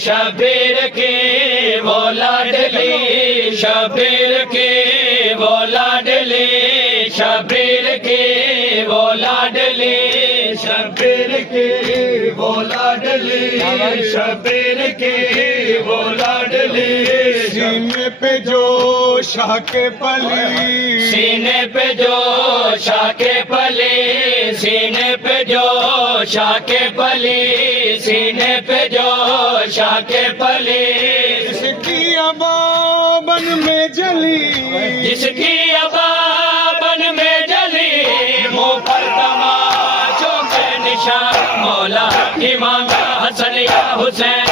شبیر کی وہ لاڈلی شبیر کی وہ لاڈلی شبیر کی وہ لاڈلی شبیر کی وہ لاڈلی شبیر کی وہ لاڈلی سینے پہ جو شاہ کے پلی سینے پہ جو شاہ کے پلی سینے پہ جو شاہ کے پلی سینے پہ جو شاہ کے پلی جس کی ابابن میں جلی جس کی ابابن میں جلی منہ پر تماچوں کے نشان مولا امام حسن یا حسین